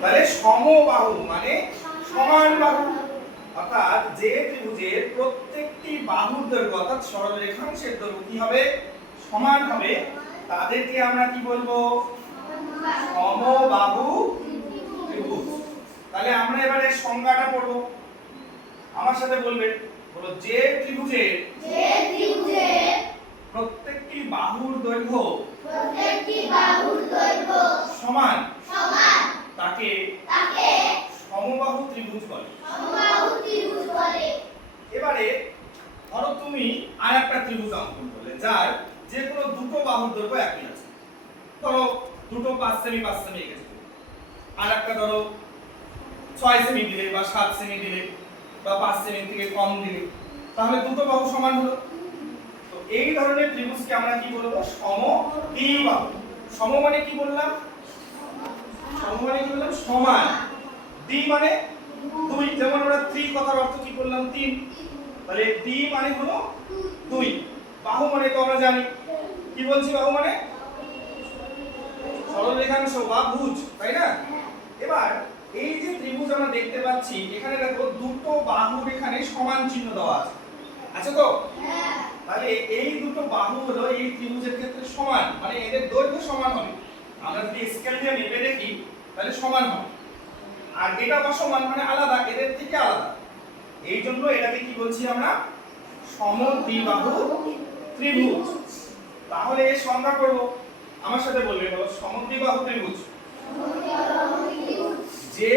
তাহলে সমবাহু মানে সমান বাহু, অর্থাৎ যে ত্রিভুজের প্রত্যেকটি বাহুর দৈর্ঘ্য অর্থাৎ সরল রেখাংশের দৈর্ঘ্য কি হবে সমান হবে তাদেরকে আমরা কি বলবো সমবাহু ত্রিভুজ। তাহলে আমরা এবারে সংজ্ঞাটা পড়ব, আমার সাথে বলবেন, বলো যে ত্রিভুজের প্রত্যেকটি বাহুর দৈর্ঘ্য সমান তাকে সমবাহু ত্রিভুজ বলে। এবারে ধরো তুমি আরেকটা ত্রিভুজ অঙ্কন করলে যার যে কোনো দুটো বাহুর দৈর্ঘ্য একই আছে, ধরো দুটো 5 সেমি 5 সেমি এঁকেছে, আর একটা ধরো 6 সেমি দিলে বা 7 সেমি দিলে বা 5 সেমি থেকে কম দিলে, তাহলে দুটো বাহু সমান হলো। তো এই ধরনের ত্রিভুজকে আমরা কি বলবো সমদ্বিবাহু। সম মানে কি বললাম সমান, দ্বি মানে দুই, যেমন আমরা 3 কথার অর্থ কি বললাম 3, তাহলে দ্বি মানে হলো দুই। বাহু মানে তো আমরা জানি কি বলছি, বাহু মানে সরল রেখাংশ বা ভুজ, তাই না? এবার এই যে ত্রিভুজ আমরা দেখতে পাচ্ছি এখানে দেখো দুটো বাহুর এখানে সমান চিহ্ন দেওয়া আছে, আছে তো? তাহলে এই দুটো বাহু হলো এই ত্রিভুজের ক্ষেত্রে সমান, মানে এদের দৈর্ঘ্য সমান হবে। আমরা যদি স্কেল দিয়ে মেপে দেখি তাহলে সমান হবে, আর এটা অসমান মানে আলাদা, এদের থেকে আলাদা। এই জন্য এটাকে কি বলছি আমরা সমদ্বিবাহু ত্রিভুজ। তাহলে এর সংজ্ঞা করব, আমার সাথে বলবে, বলো সমদ্বিবাহু ত্রিভুজ যে